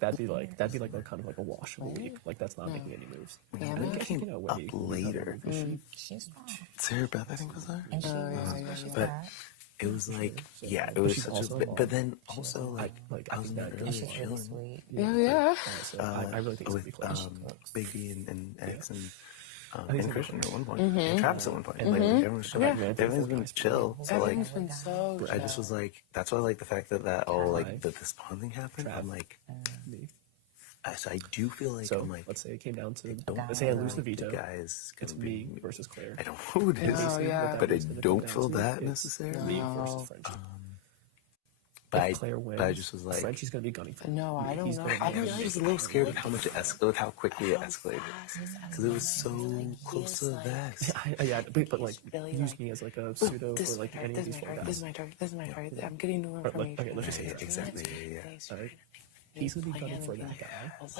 Like that'd be like a kind of like a wash of a week. Like that's not making any moves. Yeah, And then, it you know, up later. She's strong. Sarah Beth, I think, was there. And she's But bad. it was like, So, yeah, it but was she's such also a. mom. But then also like I I was think in that there And she's earlier really chilling. sweet. Yeah. So I really think it's gonna be With close. Big D and X and think and so. Christian at one point, and Travis at one point. Like everyone's chill. Yeah. Everything's been chill. So like, Everything's been so I just was like, that's why I like the fact that like that this pawn thing happened. I'm like, Me. so I do feel like So I'm like, let's say it came down to let's say I lose the veto. the guy is It's gonna me be. versus Claire. I don't know who it is, Oh, yeah. but I It's gonna don't come feel down to that it's necessarily. Me versus Frenchie. But If Claire wins, but I just was like, Frenchie's gonna be gunning for No, I don't He's know. gonna I be- don't I was a little scared of how much it escalated, how quickly it escalated, because it was so close to that. Yeah, but like really, use like, me as like a pseudo This for like any of these four This guys. is my target. This is my target. I'm getting new information. Okay, let's just say Yeah, that. exactly. Yeah. Alright. He's gonna be gunning for that guy,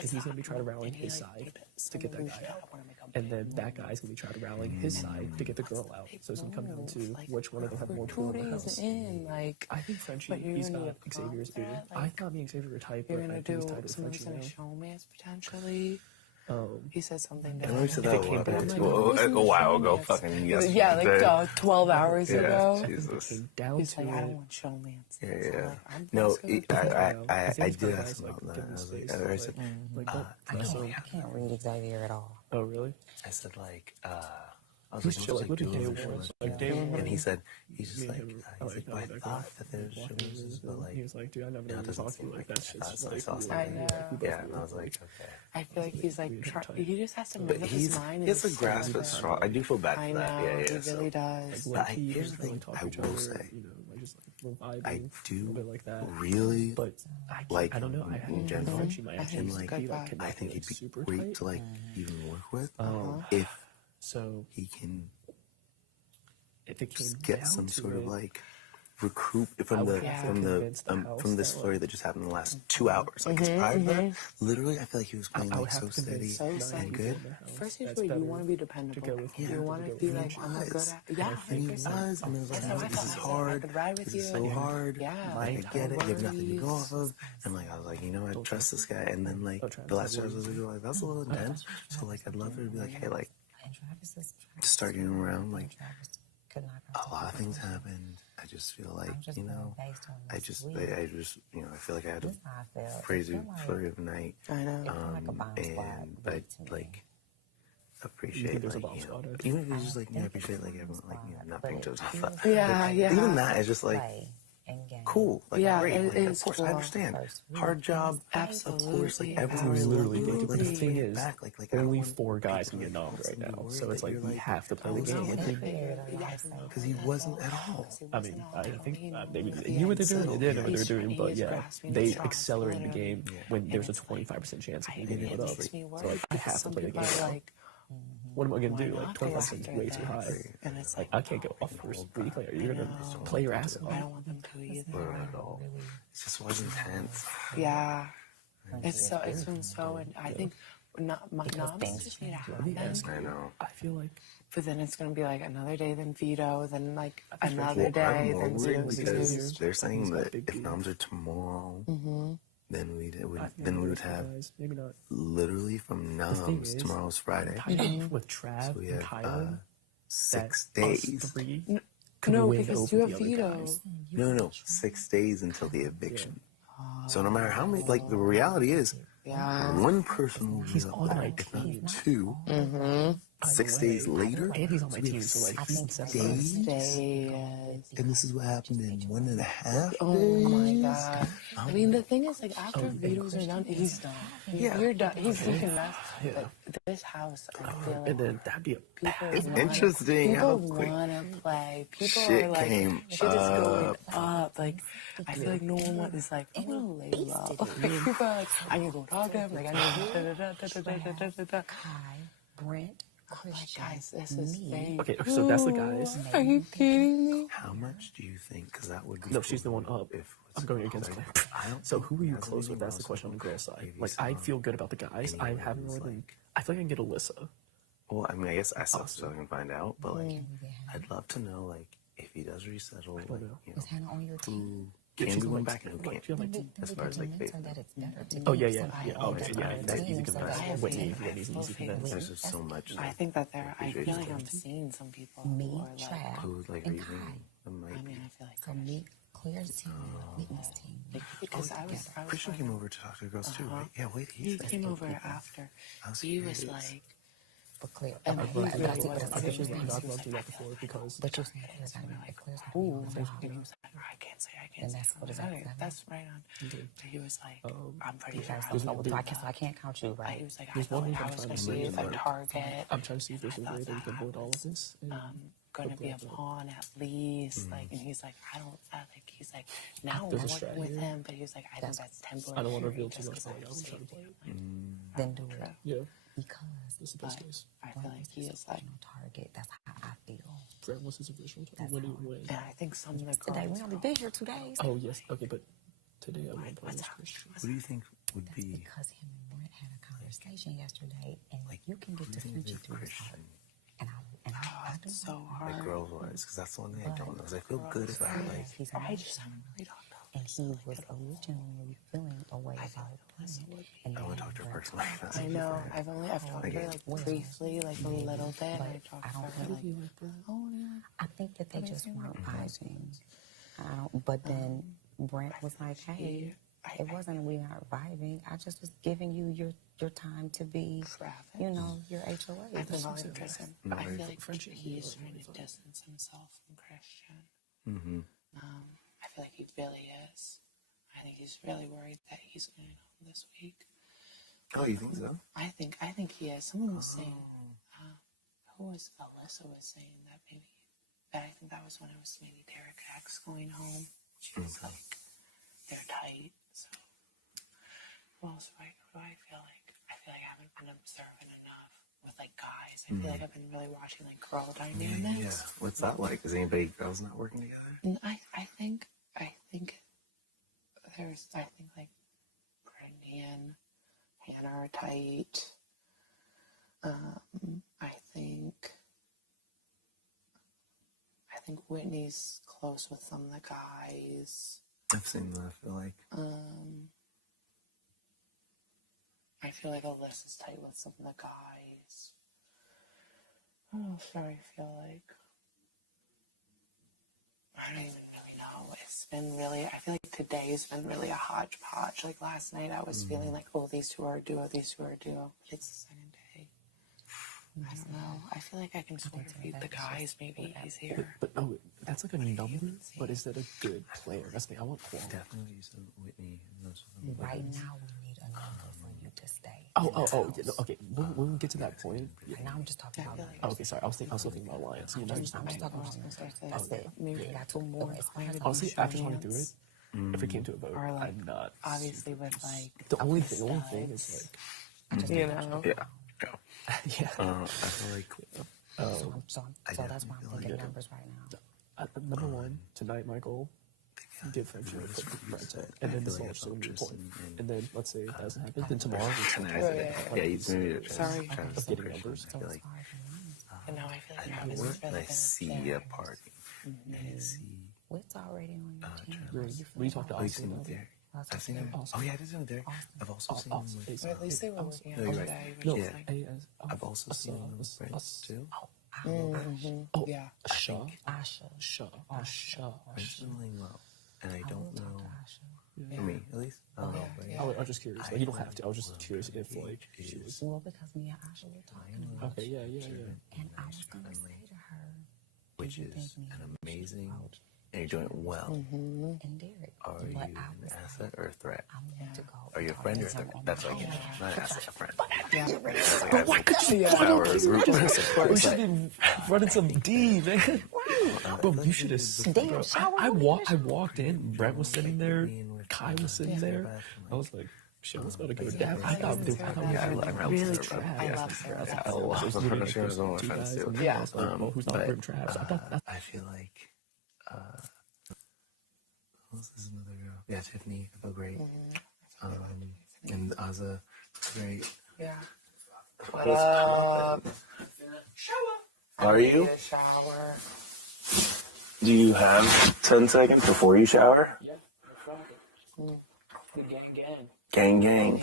and he's gonna be trying to rally his side to get that guy out, and then that guy's gonna be trying to rally his side to get the girl out. So it's gonna come down to which one of them have more pull We're in 2 the days house. in, like, I think Frenchie, But you're he's gonna got do a Xavier's ear. combat, I like, thought me and Xavier were tight, you're but I gonna think he's do tighter with someone's Frenchie gonna now. showmance potentially. He said something. I know we said that If it came down to a while ago, fucking yesterday. Yeah, like 12 hours Yeah, ago. Jesus. Came down He's to like, I don't it. want showmance. Yeah, So, yeah. like, I'm No, just gonna- I did guys, ask him like, about give that. him I was like, space, I said, like, don't I mess him. can't read Xavier at all. Oh, really? I said like, I was He's like, chill. what's Like, what did doing Dave for want? shows? Like, Dave And he wanted- said, he's just me like, and him, he's like, no, I that thought guy that there's walking shows, but like, he was like, dude, I never no, it really doesn't talked to seem you like like that. that. Shit's I like, saw weird. something. I know. Yeah, and I was like, okay. I feel like he's like, he just has to But make up his he's, mind. he has and to grasp stuff. it strong. I do feel bad I for know, that. Yeah, yeah. he So, really does. But Like, here's just the really thing talk I to each will other, say. you know, like just like vibing, I a little do bit like that. really But like I don't know. I in think general, Frenchie might I actually think and like, he's be like good connected, I think he'd be super great tight. to like even work with if So he can if it came get down some to sort it, of like recoup I from would have to convince the house from this that, story like- that just happened in the last 2 hours. Like, 'cause prior to that, literally, I feel like he was playing I would like have so to steady convince So nine steady. and people good. in the house First, that's usually you better want to be to dependable. go with You him want than to be go with like, I'm not good was. at. Yeah, And he 100%. was, and it was like, That's how I this is felt. hard. I could ride with This you. is so hard. Yeah. Like, I get it. You have nothing to go worries. off of. And like, I was like, you know, I trust this guy. And then like, the last time I was like, that's a little intense. So like, I'd love her to be like, hey, like, And Travis is start getting around. Like, Travis could not a lot of things happened. I just feel like, I'm just you know, going based on I this just, week. you know, I feel like I had This a how I feel. crazy It feel like- flurry of the night. I know. like a bomb squad And but week to me. like You appreciate think there's a like, bomb you know, squad? even if it's just like, you know, I appreciate like everyone like, you know, not being judged off that. Yeah, yeah. Even that is just like Play and game. cool, like Yeah, great. it Like, of is course, cool. I understand. First week. Hard job, Absolutely. Of course, like everything We're is literally lovely, thinking, but but the it's thing taken is, back, like I don't only want 4 guys can people get to nominated right constantly now, worry so it's that like you're we have to play the oh, game. yeah, I think. because he wasn't at all. I mean, I think maybe they knew what they're doing. They did know what they were doing, but yeah, they accelerated the game when there's a 25% chance of him getting it up. So like, I have to play the game now. Like, What am I gonna do? why Like not 25% is go way after too high. this? And it's Like I can't go off first week. Like, you're gonna play your ass I off. don't want them to either. At all. It just was intense. Yeah. It's been so, and I think not noms just need to happen. I know. I feel like But then it's gonna be like another day, then veto, then like another Well, I'm day, more then worried zero because zero. they're saying that big if deal. noms are tomorrow, then we would have guys, maybe not. literally from noms. is, Tomorrow's Friday. With Trav We and have Kylan, 6 that us days. 3 could No, win because over you the have other veto. guys. No, 6 days until the eviction. So no matter how many, like the reality is, Yeah. one person will be He's up, on my if not team. 2. 6 Either way, days later, and he's on my so we team, have so like 6 that's days. Days. And this is what happened in 1.5 Oh days. my god. I mean, the thing is, like, after vetoes are done, he's done. Yeah. You're done. He can mess. But this house, I feel like and then that'd be a people It's wanna- interesting how People quick want to play. People shit are like, came shit is going up. Like, I feel like no one wants. It's like, I'm gonna lay low. Like, people are like, I need to go talk to him. Like, I need to. Kai, Brent, Like, Christian, guys, this is insane. okay. So that's the guys. Are you kidding me? How much do you think? Because that would be. No, she's the one up. If I'm going against Claire. I don't So think who are you that's close with? anyone That's the else question on the on girl side. previous Like I song. feel good about the guys. I Anyone haven't who's really. like- I feel like I can get Alyssa. Well, I mean, I guess I still can find out, but like, I'd love to know, like, if he does resettle, like, know. you Is know, Hannah on your team? can be one back and who can't. She had like As far as like faith. that it's better to Oh get yeah, yeah, somebody yeah. Oh that's okay, yeah. on the That's team easy so convince. that Whitney's way easy full convince. There's just so much. I think that I feel like I'm appreciation. seeing some people Me, who are like, Trav, Who's like and reasoning. Kai. I'm like, I mean, I feel like So me, Claire's team, Whitney's team. because I was Christian came over to talk to the girls too, right? Yeah, wait, he came over after. He was like, But Claire, and but he but really I see, wasn't but I've I see, definitely but I've gone through that before because you're saying Claire's not like Claire's not ooh, being and he was like, I can't say. And that's what it's Okay, like. that's right on. But he was like, I'm pretty sure. I can't count you, He right? was like, I There's felt one like I reason was I'm going to trying be to a like- target. I'm trying to see if there's a way that we can avoid all of this. And Going to be a pawn at least, like, and he's like, he's like, now we're There's a working strat with here. him, but he was like, I think that's temporary. I don't want to reveal too just much, 'cause but I I'm saved trying to play you. it. Then do it Yeah, because this is the best case. I feel like he is like, no target. That's how I feel. Brett was his original That's when he how- win. and I think some of the Today we girls. only been here 2 days. Oh yes, okay, but today at one point was Christian. what do you think would That's be because him and Brent had a conversation yesterday, and like? you can get Who to do you think Fuji is through his heart. Christian? And I do So like hard. Like girls wise, because that's the one thing I don't know. 'Cause I feel good about that. like. He's I amazing. just really don't know. And he was originally feeling a way about Brent. And I would talk to her personally. That's I know. I've talked to her like briefly, like a little bit. And I talked to her like, oh yeah. I think that they just weren't vibing. But then Brent was like, hey, it wasn't we aren't vibing. I just was giving you your time to be, you know, your HOA. I think I'll interest him. But I Right. feel like he's trying to distance himself from Christian. Mm-hmm. I feel like he really is. I think he's really worried that he's going home this week. Oh, you think so? I think he is. Someone was saying, Alyssa was saying that maybe, but I think that was when it was maybe Derek X going home. She was like, they're tight. So, who else do I feel like? I feel like I haven't been observing enough with like guys. I feel like I've been really watching like girl dynamics. Yeah. What's that like? Is anybody girls not working together? And I think there's like Brittany and Hannah are tight. I think Whitney's close with some of the guys. I've seen that. I feel like. I feel like Alyssa's tight with some of the guys. Oh, sorry, I feel like I don't even really know. It's been really, I feel like today's been really a hodgepodge. Like last night I was feeling like, oh, these two are a duo, these two are a duo. It's the second day. I don't know. I feel like I can sort of read the guys maybe easier. But no, that's like a number. But is that a good player? That's the thing. I want quality. Definitely some Whitney. Right now, we need a number for you to stay. Oh, yeah, no, okay. When we get to that point, yeah. Now I'm just talking about. Oh, okay, sorry. I was still thinking about Lions. You know, I'm just talking about. That's it. Maybe I got 2 more. It's fine. honestly, after talking through it, if it came to a vote, Or, like, I'm not. obviously with like, The only thing is you know, Yeah. like, yeah. I feel like. So that's why I'm thinking numbers right now. Number one tonight, my goal. Get friendship with Brent, and then this launch to a new point. And then let's say it doesn't happen, then tomorrow Yeah, you maybe. Sorry. of getting numbers. I feel like and now I feel like I Travis work is and really I see a party. And I see. What's already on your team? We talked to Oh, you Austin. seen him there? I've seen him. Oh yeah, I did see him there. I've also seen him with. But at least they were working No, out you're today. right. Which Yeah. is like, I've also seen him with friends too. Oh, yeah. Shaw. Asha. I'm feeling well, and I don't know. Yeah. For me, at least. I don't know. But Yeah. I was just curious. Like, you don't have to. I was just curious if like she was. Well, because me and Asha were talking about Okay, yeah. and I was gonna say to her, which is an amazing, and you're doing it well. and Derek, Are you but an I was asset or a threat? I want to go. Are you a friend or a threat? That's what I get. Not an asset, a friend. But why could you? Our group We should be running some D, man. Bro, you should have. Damn, shower. I walked in. Brett was sitting there. Kai was sitting there. I was like, shit, what's about to go down? I thought we were really trash. I love Sarah. I love her. She was one of my friends too. Yeah. Who's not hurting trash? I thought that's I feel like, who else is another girl? Yeah, Tiffany. I feel great. And Azza, great. Yeah. What up? Are you? Get a shower. Do you have 10 seconds before you shower? yeah. Gang, gang. Gang.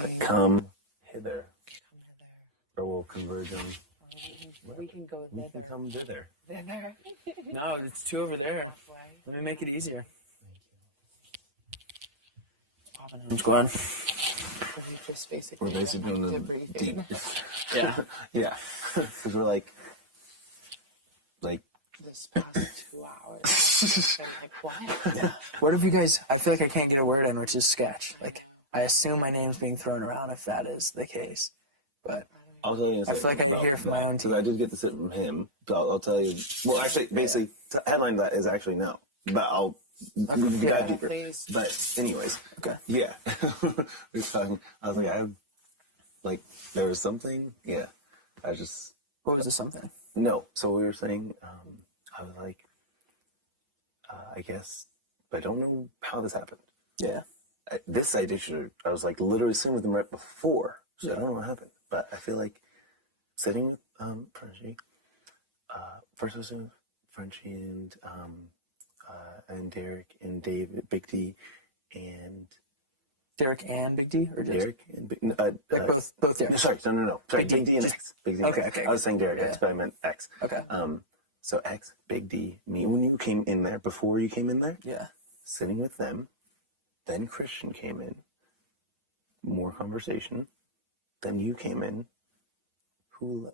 But come hither, or we'll converge on. We can go We can come thither. thither. No, it's two over there. Let me make it easier. Squad. Just basically We're basically doing the deep. Yeah. Yeah. Because we're like. This past 2 hours. I'm like, what? Yeah. What if you guys? I feel like I can't get a word in, which is sketch. Like, I assume my name's being thrown around if that is the case, but I'll tell you. I feel like I can hear from my own team. Because I did get this from him. So I'll tell you. Well, actually, basically, the headline of that is actually no. But I'll dive deeper. Please. But anyways, Okay. yeah. We were talking. I was like, there was something. Yeah. What was the something? No. So we were saying. I was like, I guess, but I don't know how this happened. Yeah. This I was like literally sitting with him right before, so I don't know what happened. But I feel like sitting with Frenchie. First I was sitting with Frenchie and Derek and David, Big D, and Derek and Big D, or just Derek and Big. both Derek. Sorry, no. Sorry, Big D and just- X. Big D. And okay, X. okay. I was saying Derek Yeah. X, but I meant X. Okay. So X, Big D, me. When you came in there, before you came in there, Yeah. sitting with them. Then Christian came in. More conversation. Then you came in. Who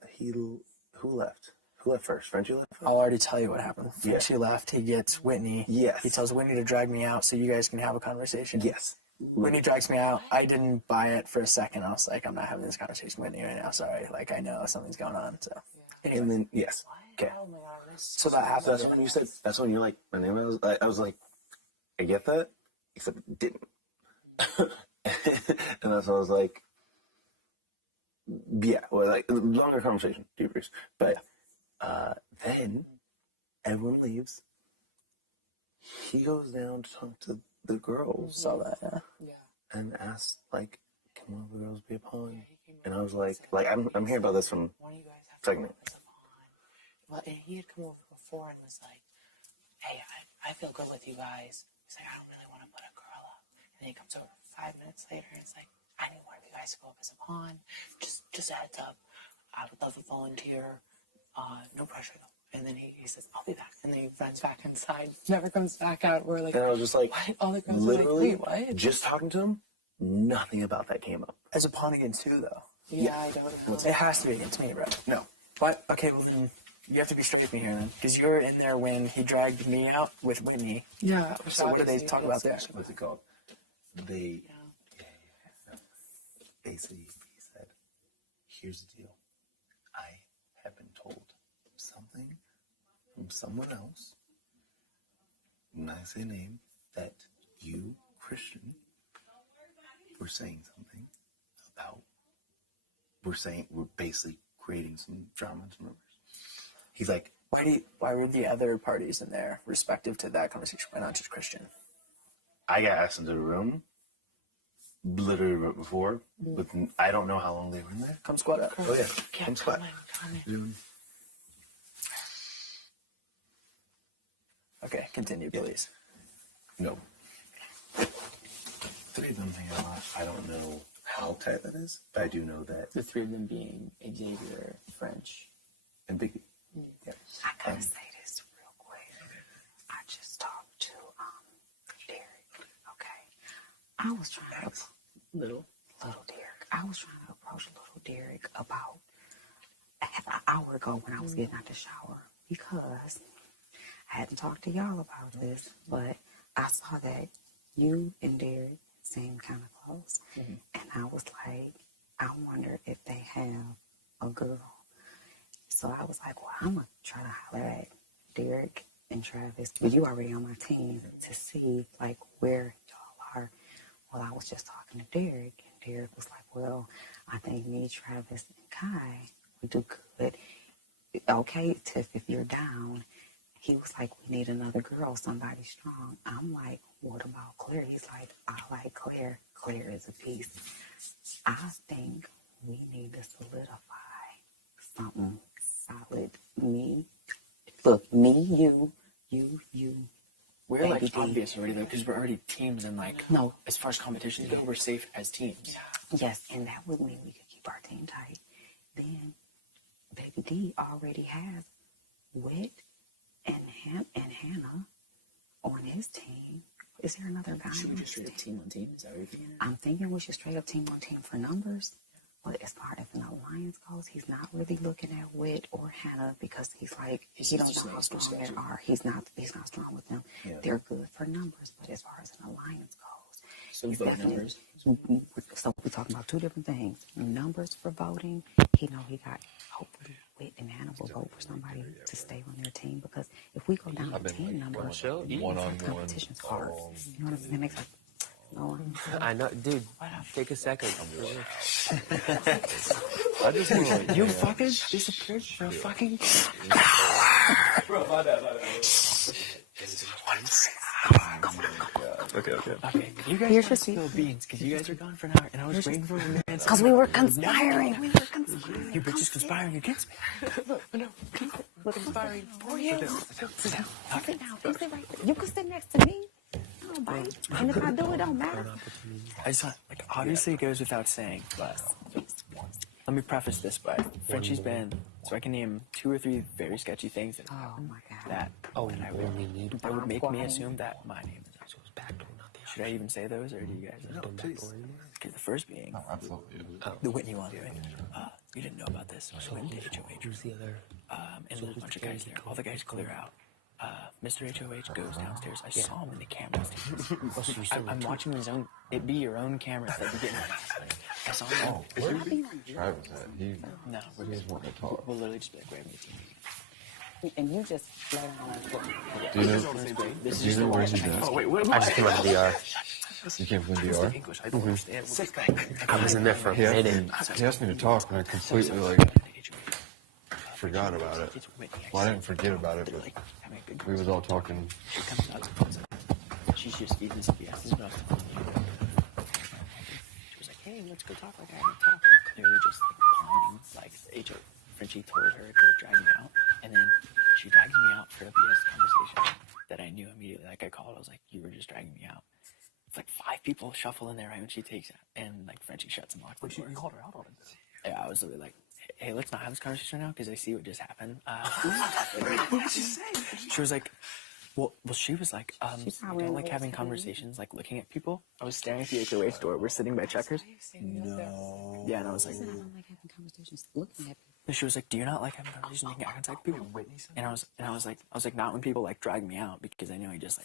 left? Who left first? Frenchie left first? I'll already tell you what happened. Yeah. She left. He gets Whitney. Yes. He tells Whitney to drag me out so you guys can have a conversation. Yes. Whitney drags me out. I didn't buy it for a second. I was like, I'm not having this conversation with Whitney right now. Sorry. Like, I know something's going on. So, anyway. And then yes. Okay. Oh my god, this So that happened. So that's when you said. That's when you're like. My name. I was like. I get that, except it didn't. And that's what I was like. Yeah. Well, like longer conversation, debriefs. But then everyone leaves. He goes down to talk to the girls. Saw that, yeah. Yeah. And asked like, "Can one of the girls be a pawn?" And I was like, I'm hearing about this from One of you guys have to segment. come as a pawn. Well, and he had come over before and was like, hey, I feel good with you guys. He's like, I don't really want to put a girl up. And then he comes over 5 minutes later and it's like, I need one of you guys to go up as a pawn. Just a heads up. I would love to volunteer. No pressure though. And then he says, I'll be back. And then he runs back inside, never comes back out. We're like, And I was just like, what? All the girls literally, are like, wait, what? just talking to him, nothing about that came up. As a pawn against who, though? Yeah, I don't know. It has to be against me, bro. No. What? Okay, well then, you have to be straight with me here then. Because you were in there when he dragged me out with Whitney. Yeah. So what did they talk about there? What's it called? They Yeah. basically he said, here's the deal. I have been told something from someone else, I'm not say name, that you, Christian, were saying something about we're basically creating some drama and some rumors. He's like, Why were the other parties in there respective to that conversation? Why not just Christian? I got asked into the room literally right before. With I don't know how long they were in there. Come squat up. Oh yeah, Yeah, come squat. coming. Okay, continue, please. No. Three of them hang a lot. I don't know how tight that is, but I do know that. The three of them being Xavier, French. And Biggie. Yeah. I gotta say this real quick. I just talked to Derek. Okay, I was trying to Little Derek. I was trying to approach little Derek about half an hour ago when I was getting out the shower because I hadn't talked to y'all about this, but I saw that you and Derek seem kind of close, and I was like, I wonder if they have a girl. So I was like, well, I'm going to try to holler at Derek and Travis, but you already on my team, to see, like, where y'all are. Well, I was just talking to Derek, and Derek was like, well, I think me, Travis, and Kai would do good. Okay, Tiff, if you're down. He was like, we need another girl, somebody strong. I'm like, what about Claire? He's like, I like Claire. Claire is a piece. I think we need to solidify something solid. Me, look, me, you, We're like obvious already though, because we're already teams, and like No. as far as competitions go, we're safe as teams. Yes, and that would mean we could keep our team tight. Then Baby D already has Wit and Hannah on his team. Is there another guy? Should on we his just straight up team on team? Is that what you're thinking? I'm thinking we should straight up team on team for numbers. But as far as an alliance goes, he's not really looking at Wit or Hannah because he's like, he don't know how strong they are. He's not strong with them. Yeah. They're good for numbers, but as far as an alliance goes, So it's vote definitely- numbers. So we're talking about two different things. Numbers for voting. He got hopefully Wit and Hannah will vote for somebody to stay on their team, because if we go down to team numbers, one-on-one competition's hard. You know what I'm saying? It makes like I know, dude. Take a second. I just want to You fucking disappeared for a fucking. Okay. Okay, you guys Here's are your spill seat. beans because you guys are gone for an hour, and I was waiting for a minute. because we were conspiring. We were conspiring. You bitches conspiring against me. No, We're conspiring for you. Sit down. Sit down. You sit right there. You can sit next to me. I don't bite. And if I do, it don't matter. I just want, like, obviously it goes without saying, but let me preface this by Frenchie's been, so I can name 2 or 3 very sketchy things that Oh my God. that would make me assume that my name is also backdoor. Should I even say those, or do you guys? No, please. Okay, the first being absolutely. the Whitney one. You didn't know about this. So I went to HOH. Who's the other? And there's a bunch of guys there. All the guys clear out. Mr. HOH goes downstairs. I saw him in the cameras. I'm watching his own. It be your own cameras that be getting. I saw him. Travis had he No, he just wanted to talk. we'll literally just be like, we're having a team meeting. And you just lay down on the floor. Do you know where he's at? Oh wait, what am I just came out of the DR. You came from the DR? English. I don't understand. I was in there for a He asked, minute. he asked me to talk, and I completely forgot about it. Well, I didn't forget about it, but we was all talking. She comes out. She's just eating some BS stuff. She was like, "Hey, let's go talk." Like I haven't talked. Clearly, just like clowning. Like H.O. Frenchie told her to drag me out, and then she drags me out for a BS conversation that I knew immediately. Like I called, I was like, "You were just dragging me out." It's like 5 people shuffle in there right when she takes it, and like Frenchie shuts and locks the door. You called her out on it. Yeah, I was literally like, "Hey, let's not have this conversation now because I see what just happened." What did she say? She was like, well, she was like, I don't like having conversations, like looking at people. I was staring at the HOH door. We're sitting by checkers. No. Yeah, and I was like, I don't like having conversations looking at people. and she was like, "Do you not like having conversations, making eye contact with people?" And I was like, not when people like drag me out, because I know I just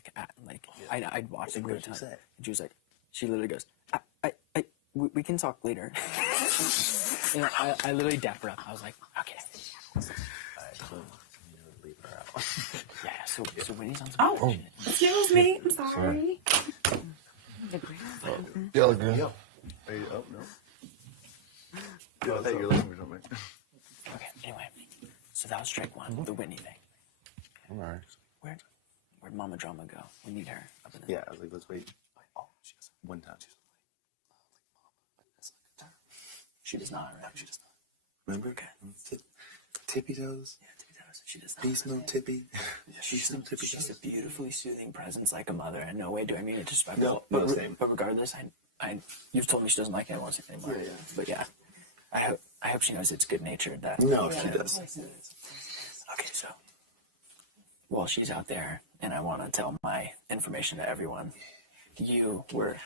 I'd watch them go What did time. she say? And she was like, she literally goes, we can talk later. And I literally dap her up. I was like, okay. Leave her out. Yeah, so when he's on some Oh, shit, excuse me. I'm sorry. The Yeah, look good. Yo. Are you up? No. Yo, I thought you were looking for something. okay, anyway. So that was strike 1, the Whitney thing. I'm alright. Where'd Mama Drama go? We need her up in the Yeah, I was like, let's wait. Oh, she doesn't. One time. She does not, right? She does not. Remember? Okay. Tippy toes. Yeah, Tippy does. She does not. Beast no tippy. She's a beautifully soothing presence, like a mother. And no way do I mean it No, disrespectful. no, but, same. but regardless, you've told me she doesn't like it. I won't say it anymore. Yeah. But yeah, I hope she knows it's good natured. That No, she does. Okay, so while she's out there, and I want to tell my information to everyone, you were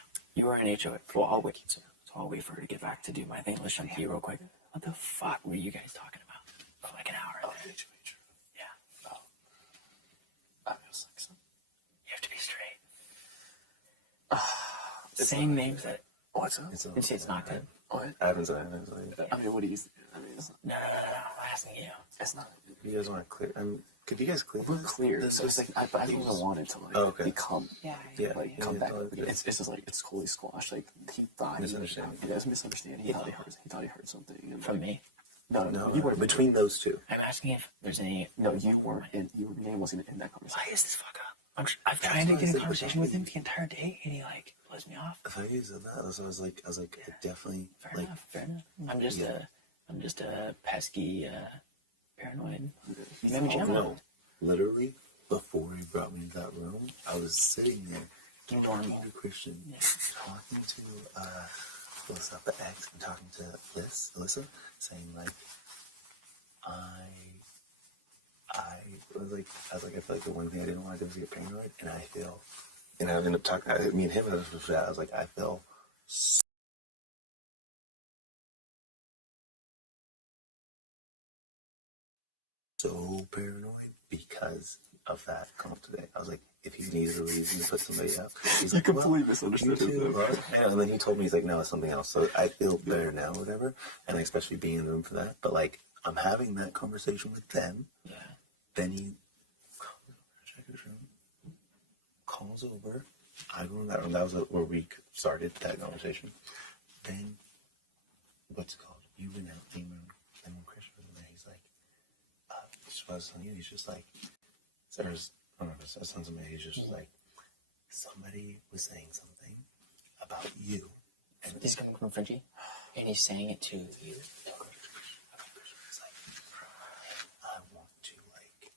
an HOA. Well, I'll wait. So I'll wait for her to get back to do my English on P real quick. What the fuck were you guys talking about for like an hour? Yeah. I feel like You have to be straight. Saying names that. What's up? You say it's not good. What? I haven't said anything. I mean, what do you? I mean, no. I'm asking you. It's not. You guys want to clear? Could you guys clear? We're clear. This So is it's like I think I wanted to like okay. become Yeah, come back. okay. It's just like it's totally squashed. Like he thought Misunderstanding. He does misunderstand. He thought he heard something from me. No, you were between those two. I'm asking if there's any. No, you weren't. Your name wasn't in that conversation. Why is this fuck up? I'm trying to get a conversation with him the entire day, and he like blows me off. If I used that, so I was like, definitely. Fair enough. I'm just a pesky paranoid. You made me jump. No, literally, before he brought me into that room, I was sitting there talking Normal. to Christian, talking to what's up, the ex, and talking to Alyssa, saying like, I was like, I feel like the one thing I didn't want to do was get paranoid, and I feel, and I ended up talking, me and him, I was like, I feel so paranoid because of that comp today. I was like, if he needed a reason to put somebody up, he's like, completely well, misunderstood you too, him. right? And then he told me, he's like, no, it's something else. So I feel better now, or whatever, and especially being in the room for that. But like, I'm having that conversation with them. Yeah. Then he check his room, calls over. I go in that room. That was where we started that conversation. Then, what's it called? You went out, came in, and when Chris was in there, he's like, just what I was telling you, he's just like, I don't know, I was telling somebody, he's just like, somebody was saying something about you. And This is coming from Frenchie, and he's saying it to you. He's like, I want to like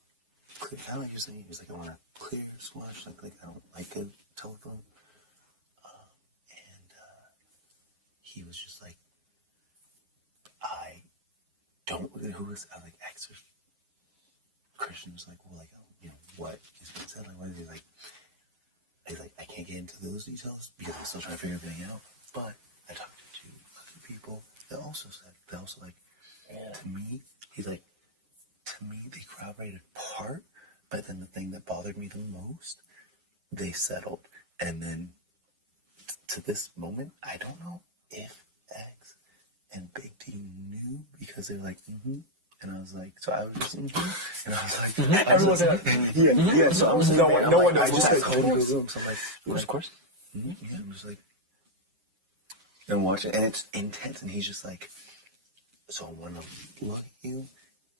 clear. I don't know, he's like, I want to clear, squash, like I don't like a telephone. And he was just like, I don't. Who was I was like? Ex or Christian was like, well, like, you know, what he's been said, like, what is he like? He's like, I can't get into those details because I'm still trying to figure everything out. But I talked to two other people that also said, like, to me, he's like, to me, they corroborated part, but then the thing that bothered me the most, they settled. And then to this moment, I don't know if X and Big T knew because they were like, and I was like, so I was just, and I was like, Everyone's like, yeah. So I was no one knows. I just Of got called into course. the room, so I'm like, Of course. yeah, I'm just like, and watching, and it's intense, and he's just like, so I want to look at you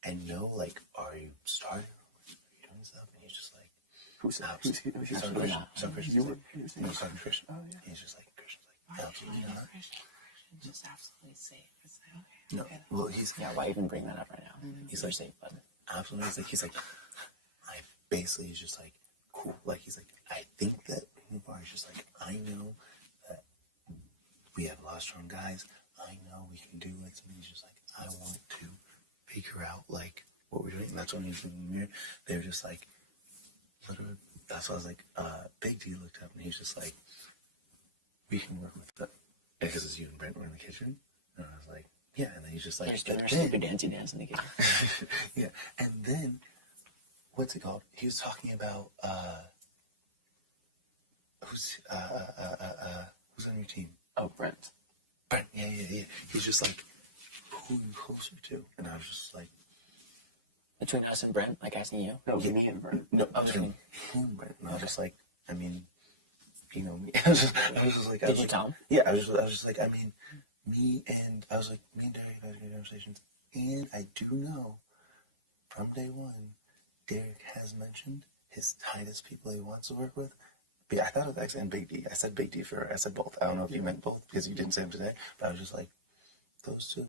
and know, like, are you starting? Are you doing stuff? And he's just like, Who's he's talking to Christian. He's talking to Christian. He's talking to Christian. Oh, yeah. He's just like, Christian's like, Why absolutely can't not. Christian just absolutely safe? It's like, okay. No, okay. well, he's Yeah, why even bring that up right now? He's You're like, safe, bud. absolutely. He's like, I basically he's just like, cool. Like, he's like, I think that he's just like, I know that we have a lot of strong guys. I know we can do like something. He's just like, I want to figure out like what we're doing. And that's when he's in the mirror. They were just like, literally. That's why I was like, Big D looked up and he's just like, we can work with that. Because it's you and Brent were in the kitchen. And I was like, yeah. And then he's just like, He's doing but our then- stupid dancing dance in the kitchen. yeah. And then, what's it called? He was talking about, who's on your team? Oh, Brent. Brent, yeah. He's just like, who are you closer to? And I was just like, Between us and Brent, like asking you. No, me and Brent. no, I was between who and Brent. And I was just like, I mean, you know me. I was just like, Did you tell him? Yeah, I was just like, I mean, me and Derek have had good conversations. And I do know from day one, Derek has mentioned his tightest people he wants to work with. But I thought it was X and Big D. I said Big D for, I said both. I don't know if you meant both because you didn't say them today, but I was just like, those two.